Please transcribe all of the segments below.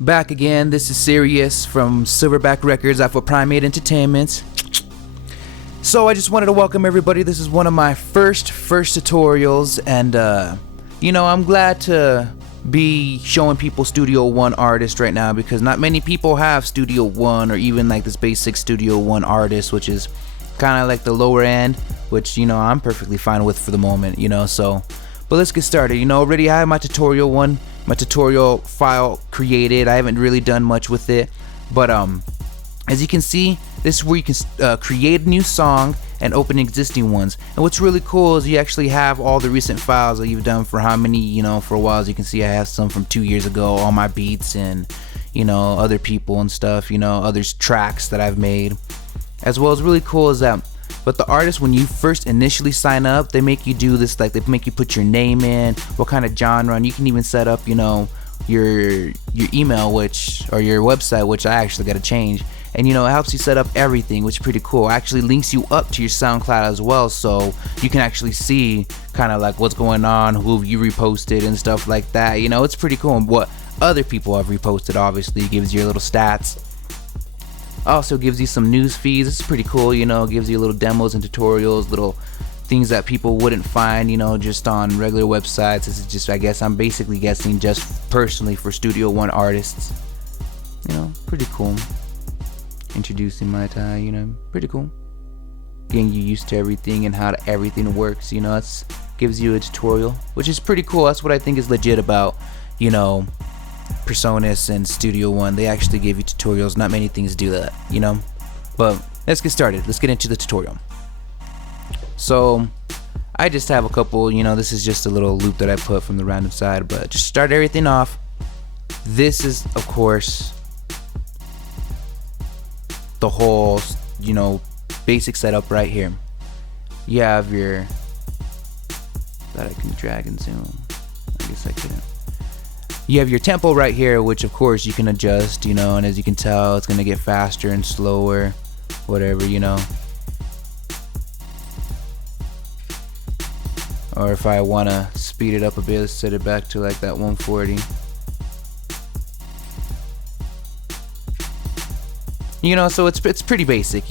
Back again, this is Sirius from Silverback Records for Primate Entertainment. So I just wanted to welcome everybody. This is one of my first tutorials, and I'm glad to be showing people Studio One artist right now, because not many people have Studio One or even like this basic Studio One artist, which is kind of like the lower end, which I'm perfectly fine with for the moment, but let's get started. Already I have my tutorial file created. I haven't really done much with it, but as you can see, this is where you can create a new song and open existing ones. And what's really cool is you actually have all the recent files that you've done for how many, for a while. As you can see, I have some from 2 years ago, all my beats and other people and stuff, other tracks that I've made. As well as really cool is that, but the artist, when you first initially sign up, they make you do this, like they make you put your name in, what kind of genre, and you can even set up, your email, or your website, which I actually got to change. And it helps you set up everything, which is pretty cool. It actually links you up to your SoundCloud as well, so you can actually see kind of like what's going on, who you reposted and stuff like that. It's pretty cool. And what other people have reposted, obviously, it gives you your little stats. Also gives you some news feeds. It's pretty cool. Gives you little demos and tutorials, little things that people wouldn't find, just on regular websites. This is just, I guess I'm basically guessing just personally for Studio One artists. Pretty cool. Introducing my tie, pretty cool. Getting you used to everything and how everything works, it gives you a tutorial, which is pretty cool. That's what I think is legit about, Personas and Studio One. They actually give you tutorials. Not many things do that, But let's get started. Let's get into the tutorial. So I just have a couple, this is just a little loop that I put from the random side, but just start everything off. This is, of course, the whole, basic setup right here. You have your, that I can drag and zoom. I guess I couldn't. You have your tempo right here, which of course you can adjust, and as you can tell, it's gonna get faster and slower, whatever, Or if I wanna speed it up a bit, let's set it back to like that 140. So it's pretty basic,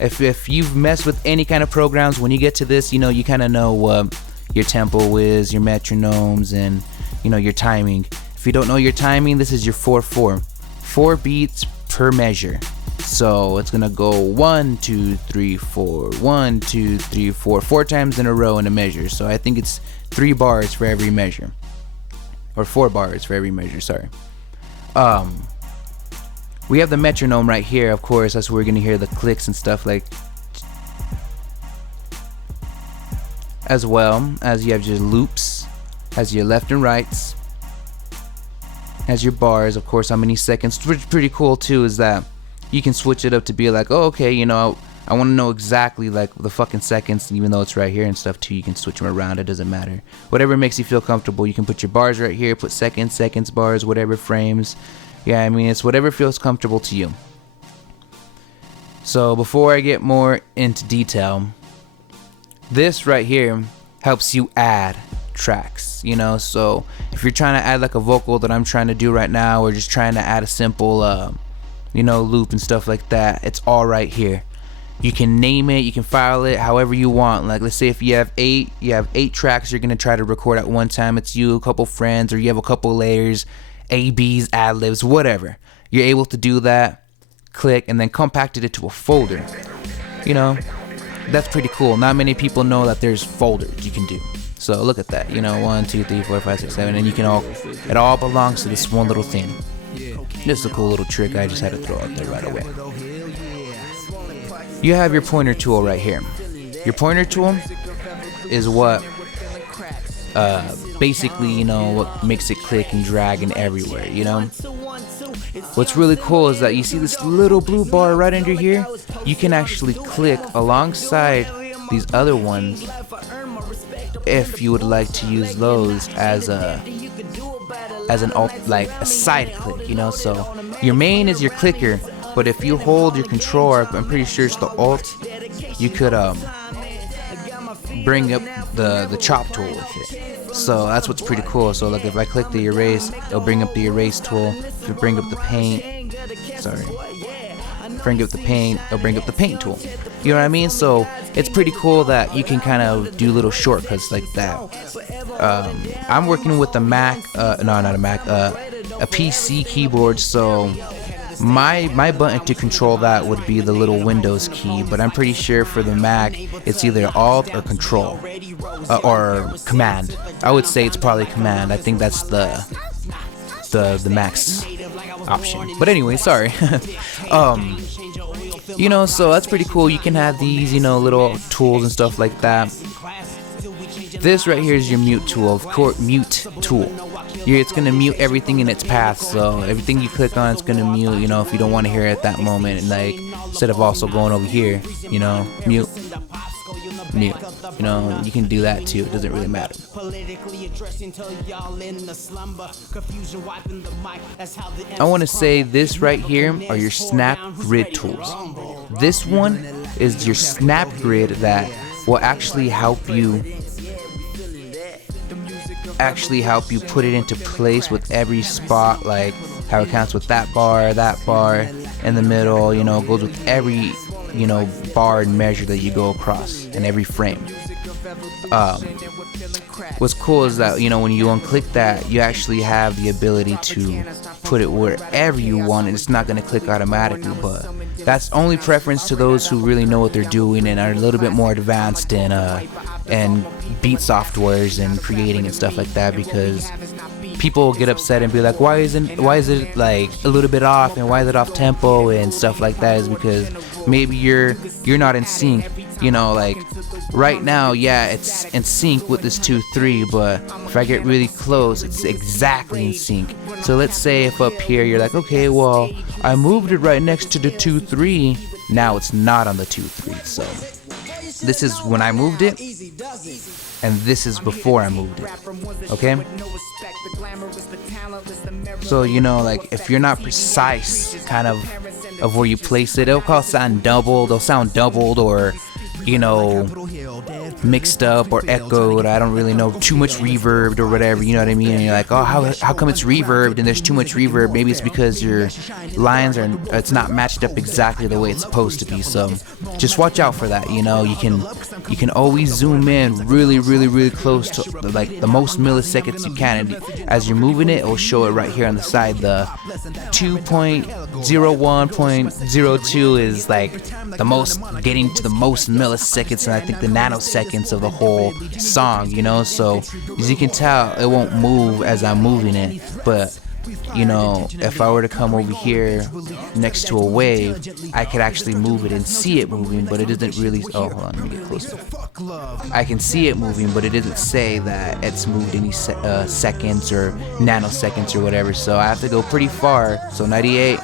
If you've messed with any kind of programs, when you get to this, you kind of know what your tempo is, your metronomes, and your timing. If you don't know your timing, this is your 4/4. 4 beats per measure. So it's gonna go 1, 2, 3, 4, 1, 2, 3, 4, 4 times in a row in a measure. So I think it's 3 bars for every measure, or 4 bars for every measure. Sorry. We have the metronome right here. Of course, that's where we're gonna hear the clicks and stuff, like, as well as you have your loops, as your left and rights, as your bars, of course, how many seconds. What's pretty cool too is that you can switch it up to be like, oh, okay, I want to know exactly like the fucking seconds, even though it's right here and stuff too. You can switch them around, it doesn't matter. Whatever makes you feel comfortable. You can put your bars right here, put seconds, bars, whatever, frames. Yeah, it's whatever feels comfortable to you. So before I get more into detail, this right here helps you add tracks, so if you're trying to add like a vocal that I'm trying to do right now, or just trying to add a simple loop and stuff like that, it's all right here. You can name it, you can file it however you want. Like, let's say if you have 8 tracks you're gonna try to record at one time. It's you, a couple friends, or you have a couple layers, ABs, ad-libs, whatever. You're able to do that, click, and then compact it into a folder. That's pretty cool. Not many people know that there's folders you can do. So look at that, 1, 2, 3, 4, 5, 6, 7, and it all belongs to this one little thing. This is a cool little trick I just had to throw out there right away. You have your pointer tool right here. Your pointer tool is what basically, what makes it click and drag and everywhere, What's really cool is that you see this little blue bar right under here. You can actually click alongside these other ones if you would like to use those as an alt, like a side click, So your main is your clicker, but if you hold your control, I'm pretty sure it's the alt, you could bring up the chop tool with it. So that's what's pretty cool. So like if I click the erase, it'll bring up the erase tool. If you bring up the paint, bring up the paint, it'll bring up the paint tool. You know what I mean? So it's pretty cool that you can kind of do little shortcuts like that. I'm working with a Mac, not a Mac, a PC keyboard, so my button to control that would be the little Windows key, but I'm pretty sure for the Mac it's either Alt or Control or Command. I would say it's probably Command. I think that's the Mac's option. But anyway, sorry. You know, so that's pretty cool. You can have these, you know, little tools and stuff like that. This right here is your mute tool. Of course, mute tool. It's gonna mute everything in its path. So everything you click on, it's gonna mute. You know, if you don't want to hear it at that moment, and like instead of also going over here, you know, mute. You know, you can do that too. It doesn't really matter. I want to say this right here are your snap grid tools. This one is your snap grid that will actually help you put it into place with every spot, like how it counts with that bar in the middle, you know, goes with every, you know, bar and measure that you go across in every frame. What's cool is that, you know, when you unclick that, you actually have the ability to put it wherever you want, and it's not going to click automatically, but that's only preference to those who really know what they're doing and are a little bit more advanced in beat softwares and creating and stuff like that, because people will get upset and be like, why is it like a little bit off, and why is it off tempo and stuff like that, is because maybe you're not in sync. You know, like right now, yeah, it's in sync with this 2-3, but if I get really close, it's exactly in sync. So let's say if up here you're like, okay, well, I moved it right next to the 2-3, now it's not on the 2-3. So this is when I moved it, and this is before I moved it. Okay? So, you know, like if you're not precise kind of where you place it, it'll sound doubled or, you know, mixed up or echoed. I don't really know, too much reverbed or whatever, you know what I mean? And you're like, oh, how come it's reverbed and there's too much reverb? Maybe it's because your lines it's not matched up exactly the way it's supposed to be. So just watch out for that. You know, you can always zoom in really close to like the most milliseconds you can, and as you're moving it, it'll show it right here on the side. The 2.01.02 is like the most, getting to the most milliseconds, and I think the nanoseconds of the whole song, you know. So as you can tell, it won't move as I'm moving it, but you know, if I were to come over here next to a wave, I could actually move it and see it moving, but it doesn't really. Oh, hold on, let me get closer. I can see it moving, but it doesn't say that it's moved any seconds or nanoseconds or whatever. So I have to go pretty far. So 98,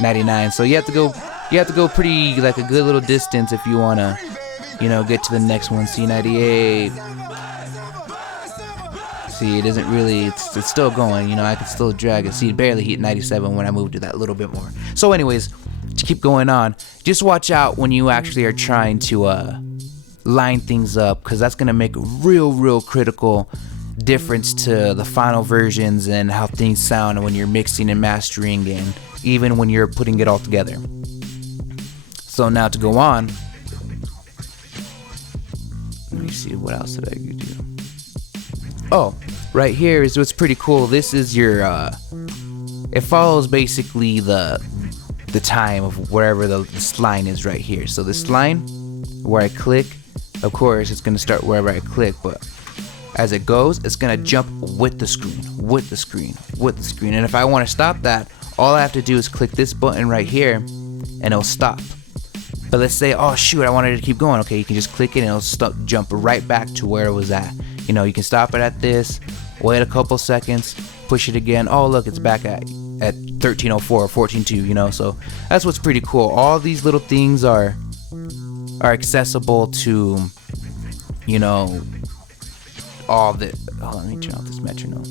99. So you have to go pretty, like a good little distance if you wanna, you know, get to the next one. See, 98. See, it isn't really, it's still going, you know, I can still drag it. See, it barely hit 97 when I moved it that little bit more. So anyways, to keep going on, just watch out when you actually are trying to line things up, because that's going to make a real critical difference to the final versions and how things sound when you're mixing and mastering, and even when you're putting it all together. So now to go on, let me see, what else did I do? Oh, right here is what's pretty cool. This is your, it follows basically the time of wherever this line is right here. So this line, where I click, of course, it's going to start wherever I click, but as it goes, it's going to jump with the screen. And if I want to stop that, all I have to do is click this button right here, and it'll stop. But let's say, oh shoot, I wanted to keep going. Okay, you can just click it and it'll jump right back to where it was at. You know, you can stop it at this, wait a couple seconds, push it again. Oh look, it's back at 1304 or 14.2, you know. So that's what's pretty cool. All these little things are accessible to, you know, all the, hold on, let me turn off this metronome.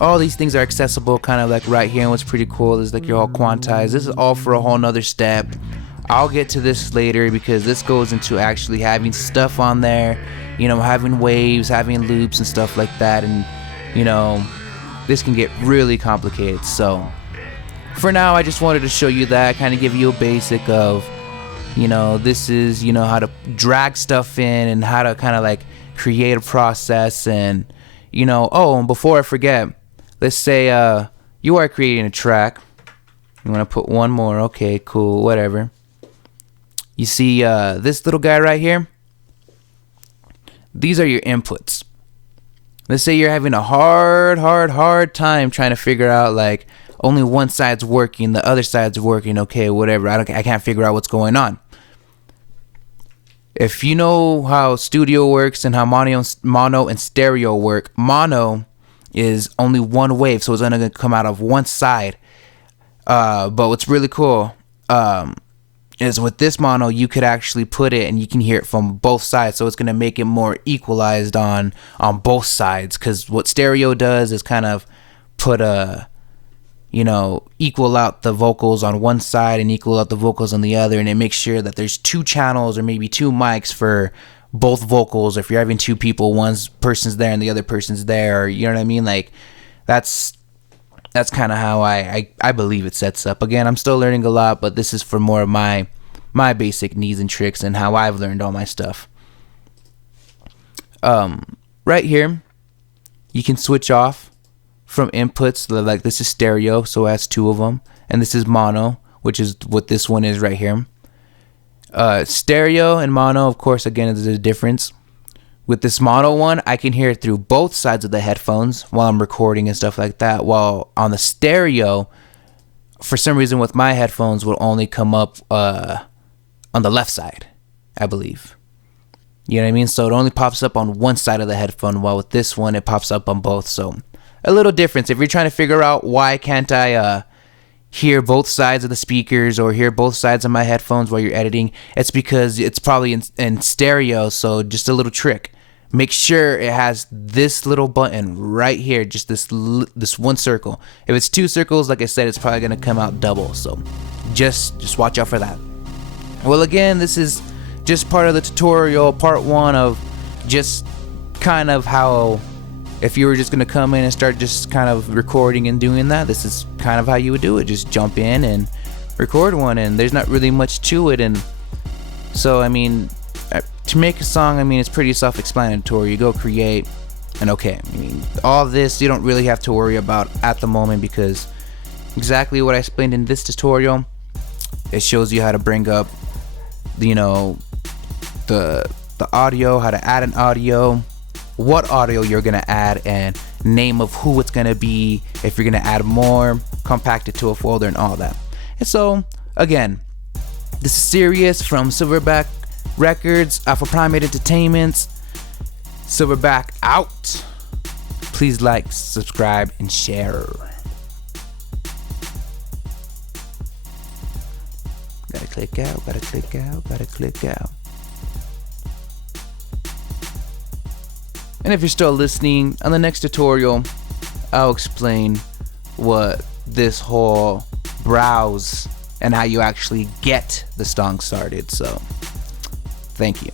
All these things are accessible kind of like right here, and what's pretty cool is like you're all quantized. This is all for a whole nother step. I'll get to this later because this goes into actually having stuff on there, you know, having waves, having loops and stuff like that, and you know, this can get really complicated. So for now, I just wanted to show you that, kind of give you a basic of, you know, this is, you know, how to drag stuff in and how to kind of like create a process. And you know, oh, and before I forget, let's say you are creating a track. You want to put one more. Okay, cool, whatever. You see this little guy right here? These are your inputs. Let's say you're having a hard time trying to figure out, like, only one side's working, the other side's working, okay, whatever. I can't figure out what's going on. If you know how studio works and how mono and stereo work, mono is only one wave, so it's only going to come out of one side. But what's really cool is with this mono, you could actually put it and you can hear it from both sides, so it's going to make it more equalized on both sides. Because what stereo does is kind of put you know, equal out the vocals on one side and equal out the vocals on the other, and it makes sure that there's two channels or maybe two mics for both vocals. If you're having two people, one person's there and the other person's there, or, you know what I mean? Like, that's kind of how I believe it sets up. Again, I'm still learning a lot, but this is for more of my basic needs and tricks and how I've learned all my stuff. Right here, you can switch off from inputs. Like, this is stereo, so it has two of them, and this is mono, which is what this one is right here. Stereo and mono, of course, again, there's a difference. With this mono one, I can hear it through both sides of the headphones while I'm recording and stuff like that. While on the stereo, for some reason with my headphones, will only come up on the left side, I believe. You know what I mean? So it only pops up on one side of the headphone, while with this one, it pops up on both. So a little difference. If you're trying to figure out why can't I hear both sides of the speakers or hear both sides of my headphones while you're editing, it's because it's probably in stereo. So just a little trick. Make sure it has this little button right here, just this one circle. If it's two circles, like I said, it's probably going to come out double. So just watch out for that. Well, again, this is just part of the tutorial, part one of just kind of how, if you were just going to come in and start just kind of recording and doing that, this is kind of how you would do it. Just jump in and record one, and there's not really much to it. And so, I mean, to make a song, I mean, it's pretty self-explanatory. You go create, and okay. I mean, all this you don't really have to worry about at the moment, because exactly what I explained in this tutorial, it shows you how to bring up, you know, the audio, how to add an audio, what audio you're gonna add, and name of who it's gonna be, if you're gonna add more, compact it to a folder, and all that. And so, again, this is Sirius from Silverback Records, for Primate Entertainment. Silverback out. Please like, subscribe, and share. Gotta click out, gotta click out, gotta click out. And if you're still listening, on the next tutorial, I'll explain what this whole browse and how you actually get the song started. So, thank you.